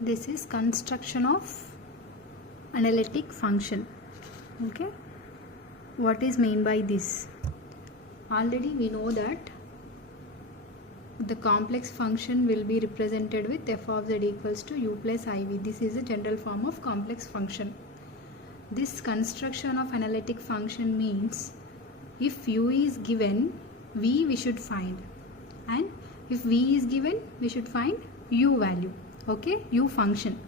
This is construction of analytic function. Okay, what is meant by this? Already we know that the complex function will be represented with f of z equals to u plus iv. This is a general form of complex function. This construction of analytic function means if u is given, v we should find, and if v is given, we should find u value. Okay, u function,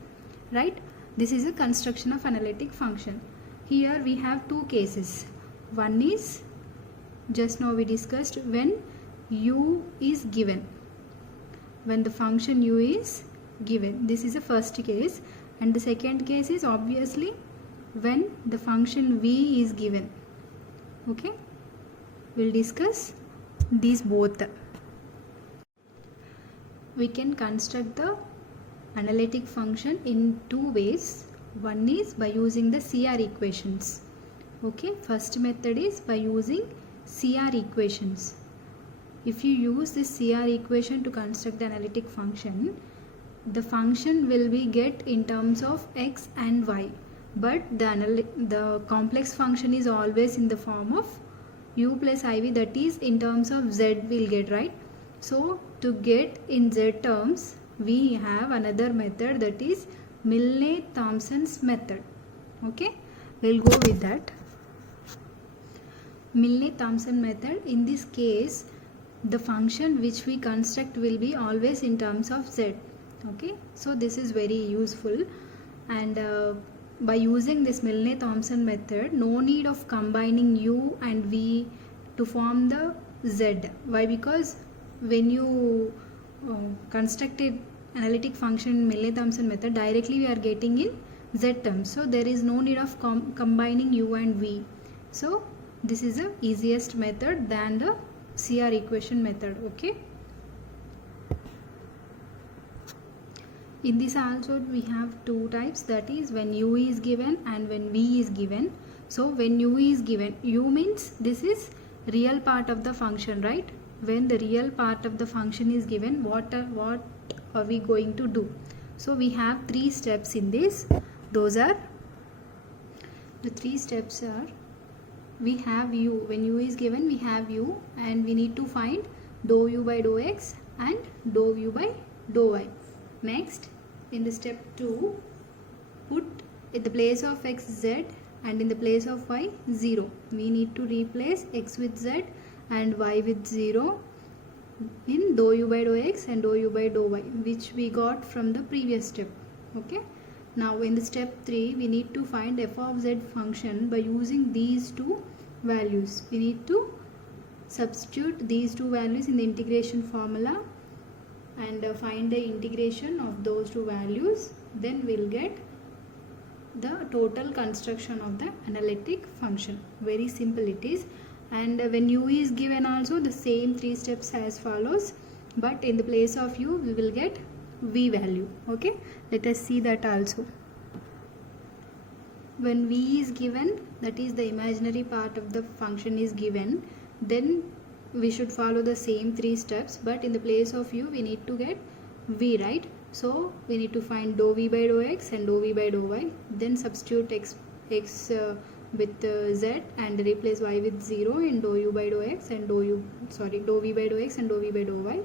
right? This is a construction of analytic function. Here we have two cases. One is, just now we discussed, when u is given, when the function u is given. This is the first case, and the second case is obviously when the function v is given. Okay, we'll discuss these both. We can construct the analytic function in two ways. One is by using the CR equations. Okay, first method is by using CR equations. If you use this CR equation to construct the analytic function, the function will be get in terms of x and y, but the complex function is always in the form of u plus iv, that is in terms of z will get, right? So to get in z terms, we have another method, that is Milne Thompson's method. Okay, we'll go with that. Milne Thompson method. In this case, the function which we construct will be always in terms of z. Okay, so this is very useful, and by using this Milne Thompson method, no need of combining u and v to form the z. Why? Because when you constructed analytic function Milne Thompson method, directly we are getting in z terms, so there is no need of combining u and v. So this is the easiest method than the CR equation method. Okay, in this also we have two types, that is when u is given and when v is given. So when u is given, u means this is real part of the function, right? When the real part of the function is given, what are we going to do? So we have three steps in this. Those are, the three steps are, we have u. When u is given, we have u, and we need to find dou u by dou x and dou u by dou y. Next, in the step 2, put in the place of x z and in the place of y 0. We need to replace x with z and y with 0 in dou u by dou x and dou u by dou y, which we got from the previous step. Okay, now in the step 3, we need to find f of z function by using these two values. We need to substitute these two values in the integration formula and find the integration of those two values. Then we'll get the total construction of the analytic function. Very simple it is. And when u is given also, the same three steps as follows, but in the place of u we will get v value. Okay, let us see that also. When v is given, that is the imaginary part of the function is given, then we should follow the same three steps, but in the place of u we need to get v, right? So we need to find dou v by dou x and dou v by dou y, then substitute x with z and replace y with 0 in dou u by dou x and dou v by dou x and dou v by dou y.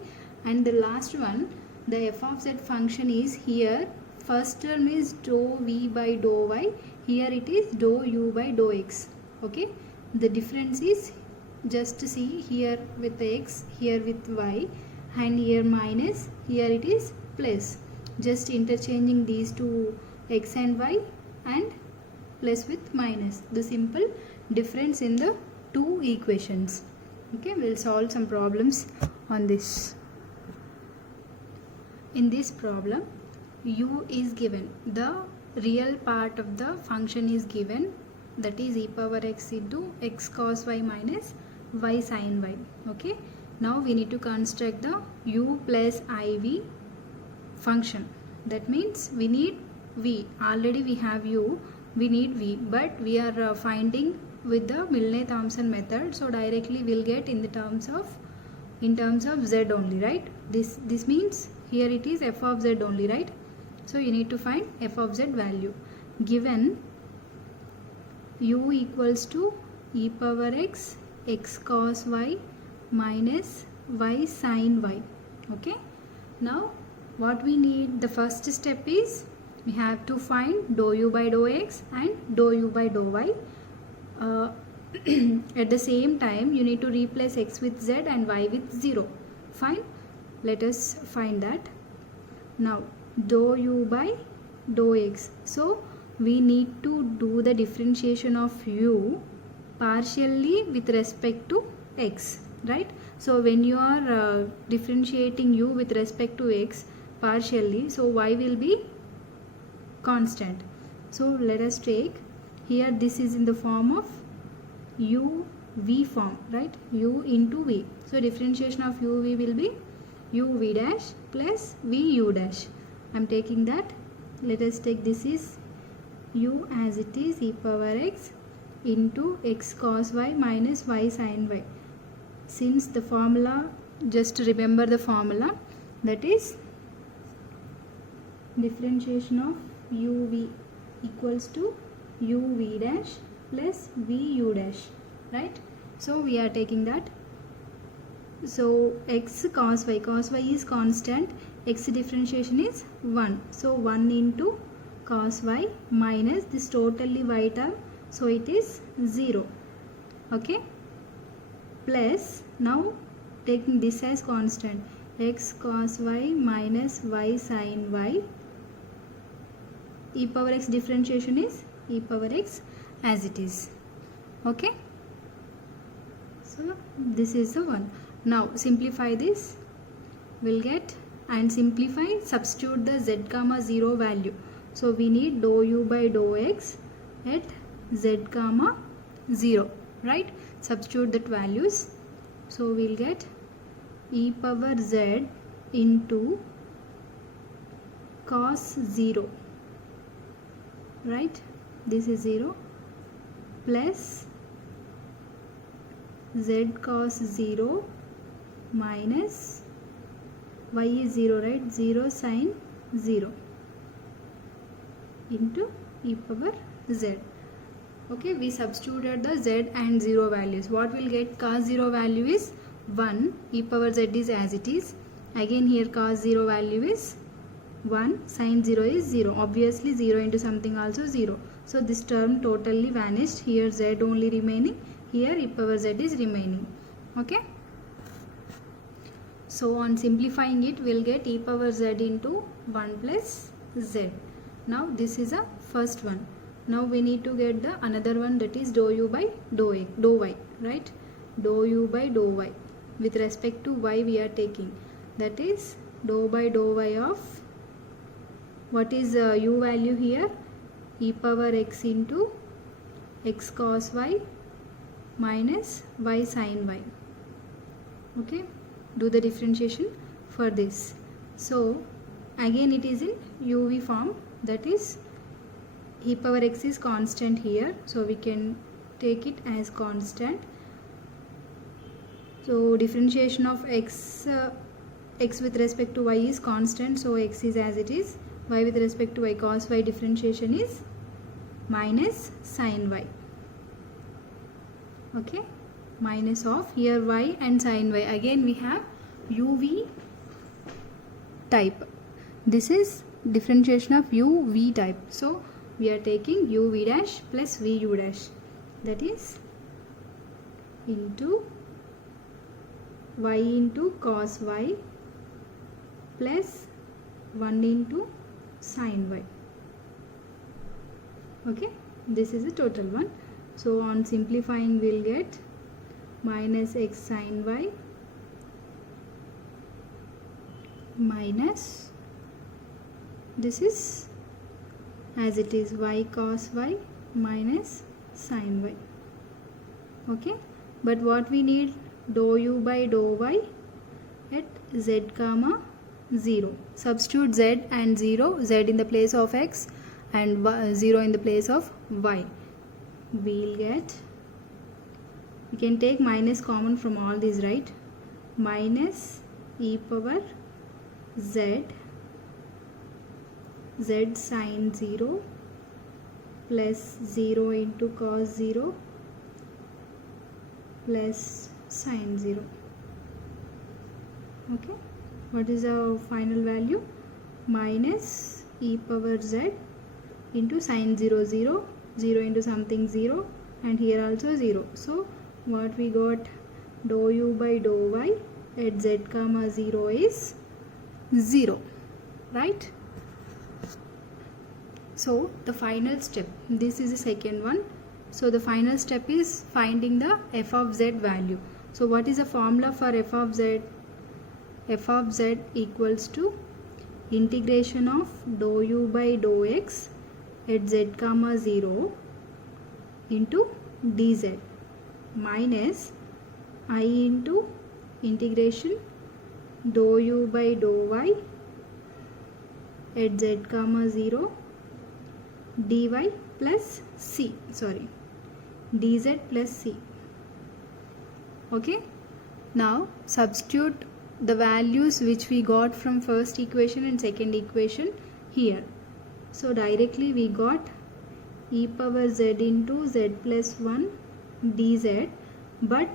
And the last one, the f of z function is here, first term is dou v by dou y, here it is dou u by dou x. Okay, the difference is, just to see, here with x, here with y, and here minus, here it is plus. Just interchanging these two x and y and plus with minus, the simple difference in the two equations. Okay, we'll solve some problems on this. In this problem, u is given, the real part of the function is given, that is e power x into x cos y minus y sin y. Okay, now we need to construct the u plus iv function. That means we need v. Already we have u, we need v, but we are finding with the Milne Thompson method, so directly we'll get in terms of z only, right? This means here it is f of z only, right? So you need to find f of z value. Given u equals to e power x, x cos y minus y sin y. Okay. Now what we need, the first step is we have to find dou u by dou x and dou u by dou y. At the same time you need to replace x with z and y with 0. Fine, let us find that. Now dou u by dou x, so we need to do the differentiation of u partially with respect to x, right? So when you are differentiating u with respect to x partially, so y will be constant. So let us take here, this is in the form of u v form, right? U into v. So differentiation of u v will be u v dash plus v u dash. I am taking that. Let us take, this is u as it is, e power x into x cos y minus y sin y. Since the formula, just remember the formula, that is differentiation of u v equals to u v dash plus v u dash, right? So we are taking that. So x cos y is constant, x differentiation is 1, so 1 into cos y minus this totally y term, so it is 0. Okay, plus now taking this as constant, x cos y minus y sin y, e power x differentiation is e power x as it is. Okay, so this is the one. Now simplify this, we'll get, and simplify, substitute the z comma 0 value. So we need dou u by dou x at z comma 0, right? Substitute that values. So we'll get e power z into cos 0, right? This is 0 plus z cos 0 minus y is 0, right? 0 sin 0 into e power z. Okay, we substituted the z and 0 values. What we'll get, cos 0 value is 1, e power z is as it is. Again here cos 0 value is 1, sin 0 is 0. Obviously 0 into something also 0. So this term totally vanished. Here z only remaining, here e power z is remaining. Okay. So on simplifying it, we'll get e power z into 1 plus z. Now this is a first one. Now we need to get the another one, that is dou u by dou y, right? Dou u by dou y. With respect to y we are taking, that is dou by dou y of, what is u value here? E power x into x cos y minus y sin y. Okay, do the differentiation for this. So again it is in uv form, that is e power x is constant here, so we can take it as constant. So differentiation of x with respect to y is constant, so x is as it is. Y with respect to y, cos y differentiation is minus sin y. Okay, minus of here y and sin y. Again we have uv type. This is differentiation of uv type. So we are taking uv dash plus vu dash, that is into y into cos y plus 1 into sin y. Okay, this is the total one. So on simplifying we'll get minus x sin y minus, this is as it is, y cos y minus sin y. Okay, but what we need, dou u by dou y at z comma 0. Substitute z and 0, z in the place of x and 0 in the place of y. We'll get, we can take minus common from all these, right? Minus e power z z sine 0 plus 0 into cos 0 plus sine 0. Okay, what is our final value? Minus e power z into sine 0 0, 0 into something 0, and here also 0. So what we got, dou u by dou y at z comma 0 is 0, right? So the final step, this is the second one. So the final step is finding the f of z value. So what is the formula for f of z? F of z equals to integration of dou u by dou x at z comma 0 into dz minus I into integration dou u by dou y at z comma 0 dy plus c, dz plus c. Okay, now substitute the values which we got from first equation and second equation here. So directly we got e power z into z plus 1 dz, but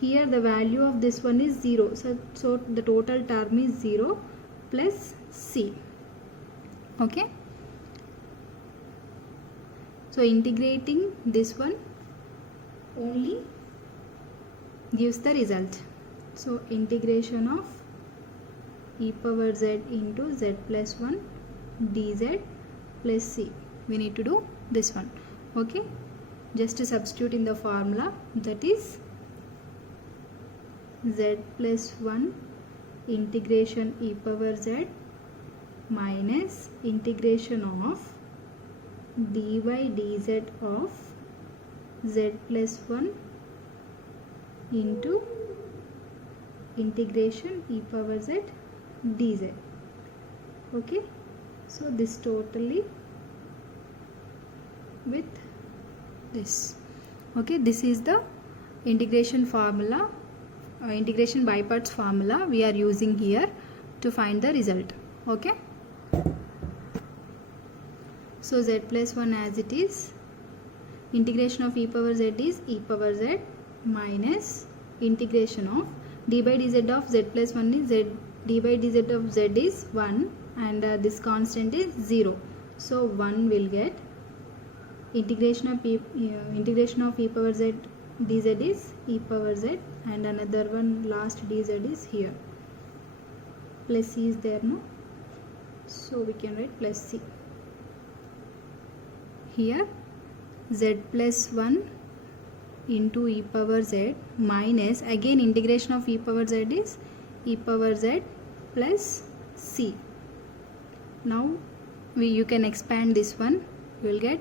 here the value of this one is 0, so the total term is 0 plus c. Okay, so integrating this one only gives the result. So integration of e power z into z plus 1 dz plus c, we need to do this one. Okay, just to substitute in the formula, that is z plus 1 integration e power z minus integration of dy dz of z plus 1 into integration e power z dz. Okay, so this totally with this. Okay, this is the integration formula, integration by parts formula we are using here to find the result. Okay, so z plus 1 as it is, integration of e power z is e power z minus integration of d by dz of z plus 1 is z, d by dz of z is 1, and this constant is 0, so 1 will get integration of e power z dz is e power z, and another one last dz is here, plus c is there, no? So we can write plus c. Here z plus 1 into e power z minus, again integration of e power z is e power z plus c. Now you can expand this one, you will get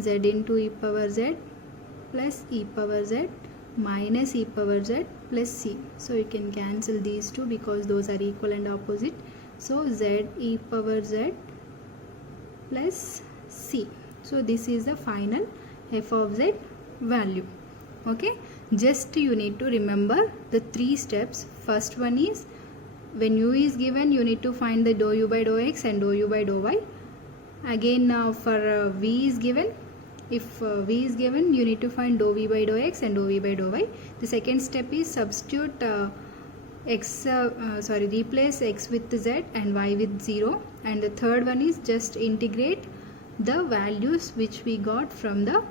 z into e power z plus e power z minus e power z plus c. So you can cancel these two because those are equal and opposite. So z e power z plus c. So this is the final f of z value. Okay, just you need to remember the 3 steps. First one is, when u is given, you need to find the dou u by dou x and dou u by dou y. Again for v is given, if v is given, you need to find dou v by dou x and dou v by dou y. The second step is substitute replace x with z and y with 0, and the third one is just integrate the values which we got from the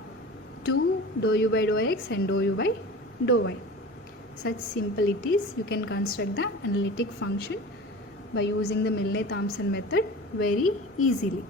2 dou u by dou x and dou u by dou y. Such simple it is. You can construct the analytic function by using the Milne Thompson method very easily.